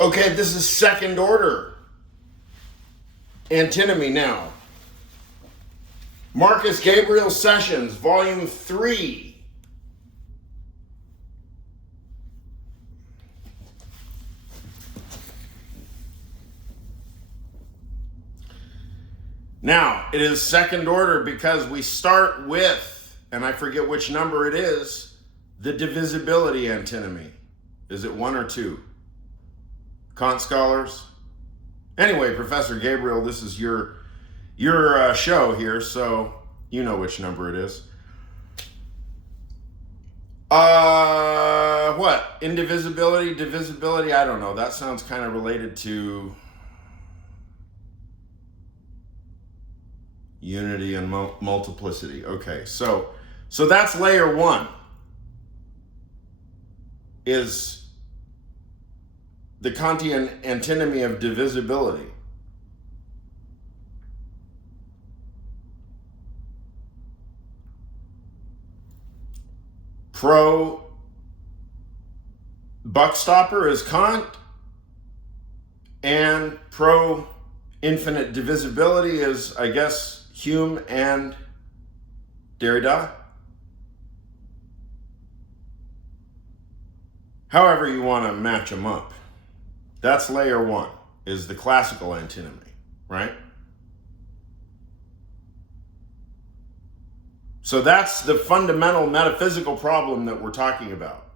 Okay, this is second order antinomy now. Markvs Gαbriel Sessions, Volume 3. Now, it is second order because we start with, and I forget which number it is, the divisibility antinomy. Is it 1 or 2? Kant scholars? Anyway, Professor Gαbriel, this is your show here, so you know which number it is. What? Indivisibility, divisibility? I don't know. That sounds kind of related to unity and multiplicity. Okay, so that's layer 1. Is the Kantian antinomy of divisibility. Pro Buckstopper is Kant, and pro infinite divisibility is, I guess, Hume and Derrida. However you want to match them up. That's layer 1, is the classical antinomy, right? So that's the fundamental metaphysical problem that we're talking about.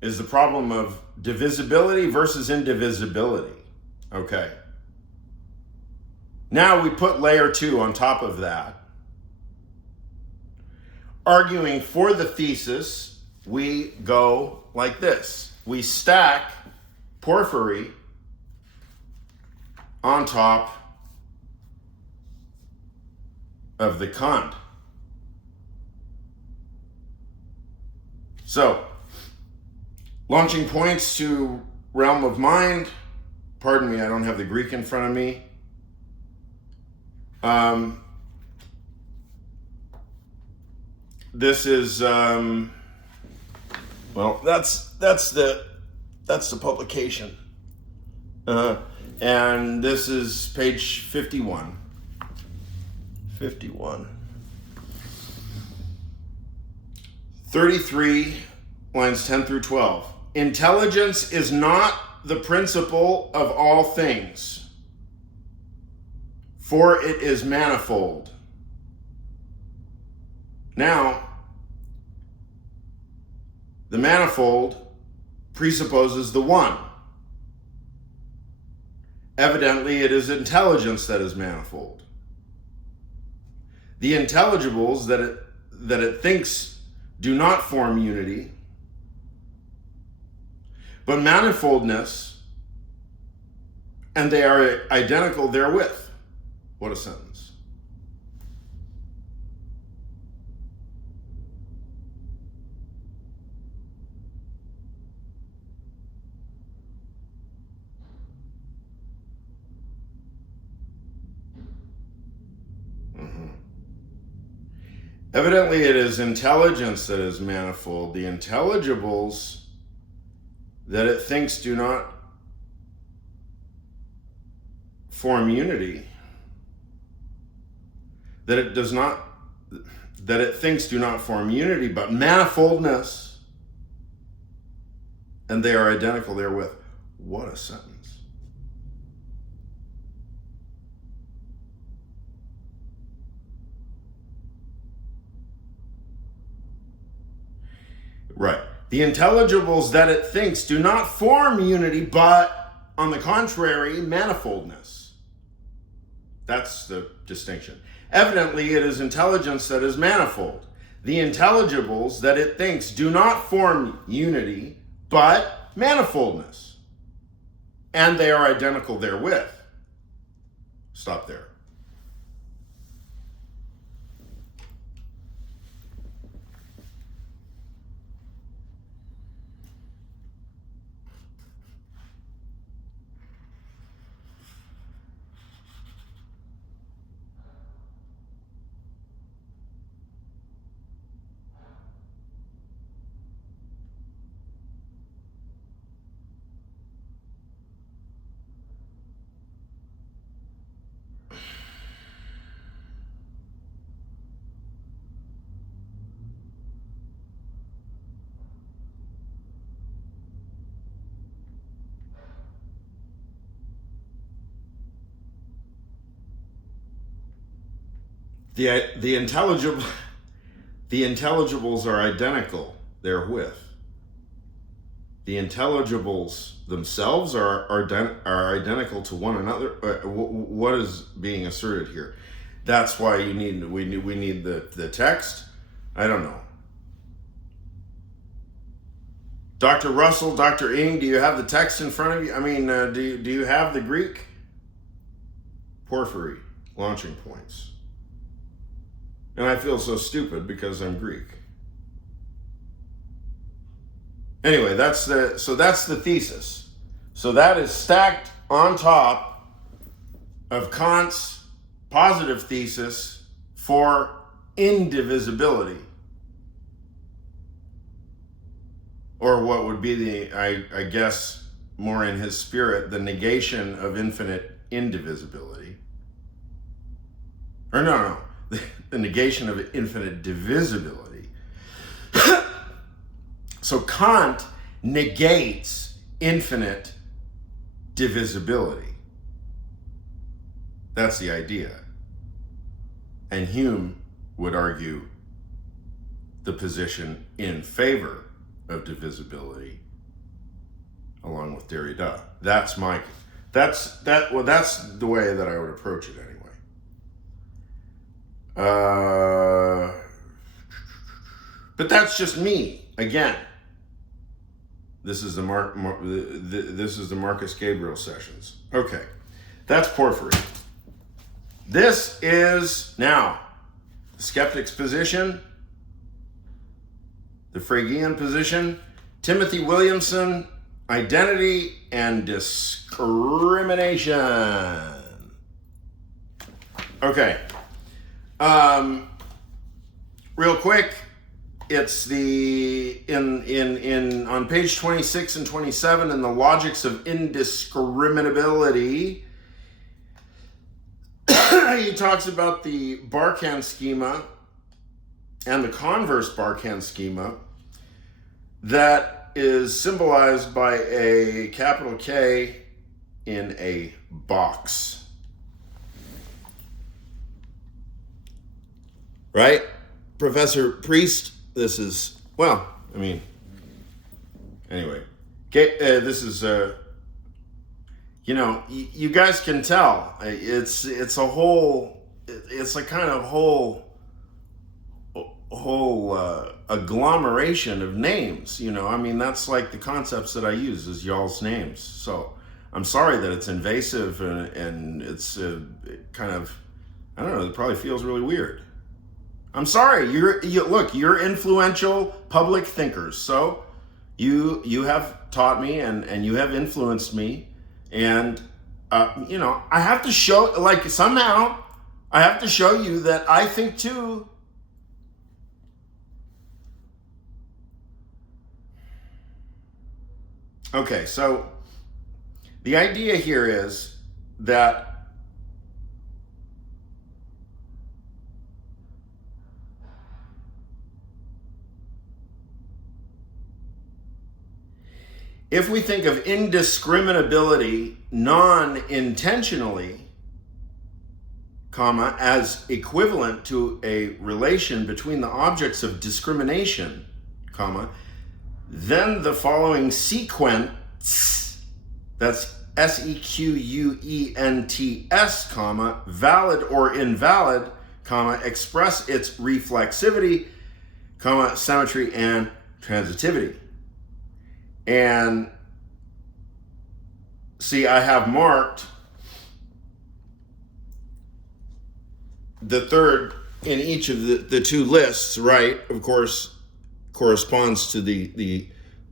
Is the problem of divisibility versus indivisibility. Okay. Now we put layer 2 on top of that. Arguing for the thesis, we go like this. We stack porphyry on top of the Kant. So, launching points to realm of mind. Pardon me, I don't have the Greek in front of me. This is well, that's the publication, and this is page 51. 33, lines 10 through 12. Intelligence is not the principle of all things, for it is manifold. Now, the manifold presupposes the one. Evidently, it is intelligence that is manifold. The intelligibles that it thinks do not form unity, but manifoldness, and they are identical therewith. What a sentence. Evidently, it is intelligence that is manifold. The intelligibles that it thinks do not form unity, that it thinks do not form unity, but manifoldness, and they are identical therewith. What a sentence. Right. The intelligibles that it thinks do not form unity, but, on the contrary, manifoldness. That's the distinction. Evidently, it is intelligence that is manifold. The intelligibles that it thinks do not form unity, but manifoldness. And they are identical therewith. Stop there. the intelligibles are identical therewith. The intelligibles themselves are identical to one another. What is being asserted here? That's why we need the text. I don't know. Dr. Russell, Dr. Ng, do you have the text in front of you? I mean, do you have the Greek? Porphyry, launching points. And I feel so stupid because I'm Greek. Anyway, that's the thesis. So that is stacked on top of Kant's positive thesis for indivisibility. Or what would be I guess, more in his spirit, the negation of infinite indivisibility. Or no, the negation of infinite divisibility. So Kant negates infinite divisibility. That's the idea. And Hume would argue the position in favor of divisibility, along with Derrida. That's the way that I would approach it anyway. But that's just me. Again, this is the Markvs Gαbriel sessions. Okay, that's Porphyry. This is now the skeptic's position, the Phrygian position, Timothy Williamson, identity and discrimination. Okay. Real quick, it's on page 26 and 27 in the Logics of Indiscriminability. He talks about the barcan schema and the converse barcan schema that is symbolized by a capital K in a box. Right? Professor Priest, this is, well, I mean, anyway. This is, you guys can tell. It's a kind of whole agglomeration of names, I mean, that's like the concepts that I use is y'all's names. So I'm sorry that it's invasive and it's kind of, I don't know, it probably feels really weird. I'm sorry, you're influential public thinkers, so you have taught me and you have influenced me, and I have to show, somehow I have to show you that I think too. Okay, so the idea here is that if we think of indiscriminability non-intentionally, as equivalent to a relation between the objects of discrimination, then the following sequence, that's sequents, valid or invalid, express its reflexivity, symmetry, and transitivity. And see, I have marked the third in each of the two lists, right? Of course, corresponds to the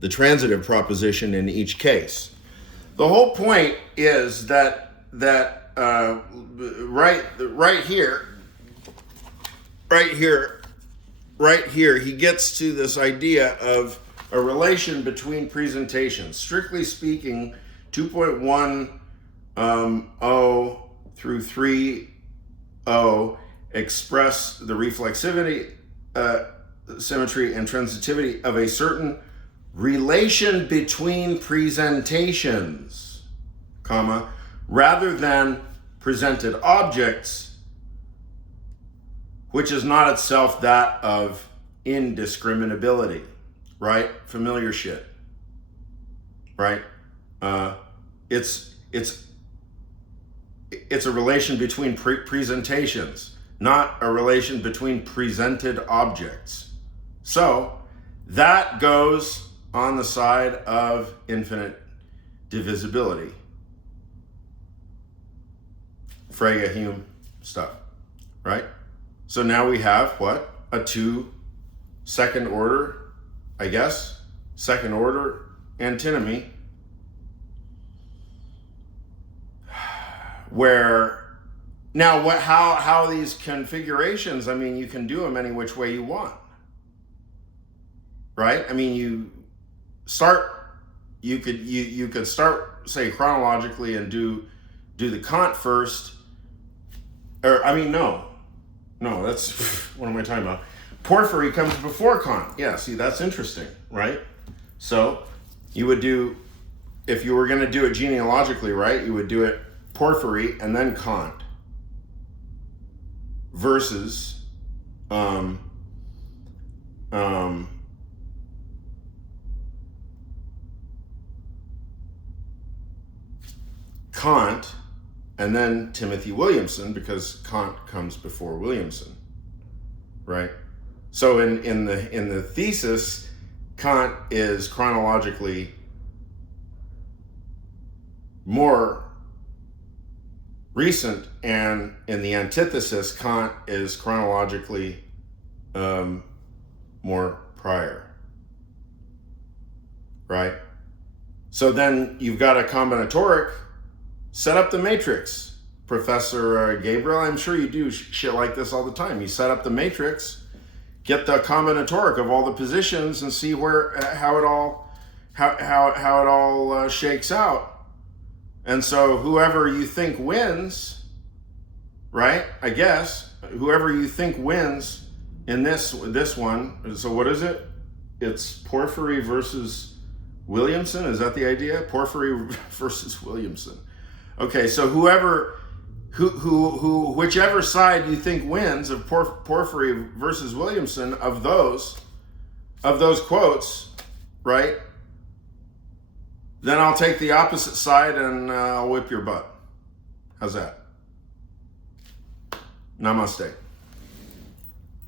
transitive proposition in each case. The whole point is that right here, he gets to this idea of a relation between presentations. Strictly speaking, 2.10 through 3.0 express the reflexivity, symmetry, and transitivity of a certain relation between presentations, rather than presented objects which is not itself that of indiscriminability, right? Familiar shit, right? It's a relation between presentations, not a relation between presented objects. So that goes on the side of infinite divisibility. Frege, Hume stuff, right? So now we have what? A second order antinomy, where now how these configurations, I mean, you can do them any which way you want, right? I mean, you could start, say, chronologically and do the Kant first, or I mean, no, that's what am I talking about? Porphyry comes before Kant. Yeah, see, that's interesting, right? So you would do, if you were going to do it genealogically, right, you would do it Porphyry and then Kant versus Kant and then Timothy Williamson, because Kant comes before Williamson, right? So in the thesis, Kant is chronologically more recent, and in the antithesis, Kant is chronologically more prior, right? So then you've got a combinatoric. Set up the matrix, Professor Gabriel. I'm sure you do shit like this all the time. You set up the matrix, get the combinatoric of all the positions, and see how it all shakes out. And so whoever you think wins, right? I guess whoever you think wins in this one. So what is it? It's Porphyry versus Williamson. Is that the idea? Porphyry versus Williamson. Okay, so whichever side you think wins of Porphyry versus Williamson, of those quotes, right? Then I'll take the opposite side and I'll whip your butt. How's that? Namaste.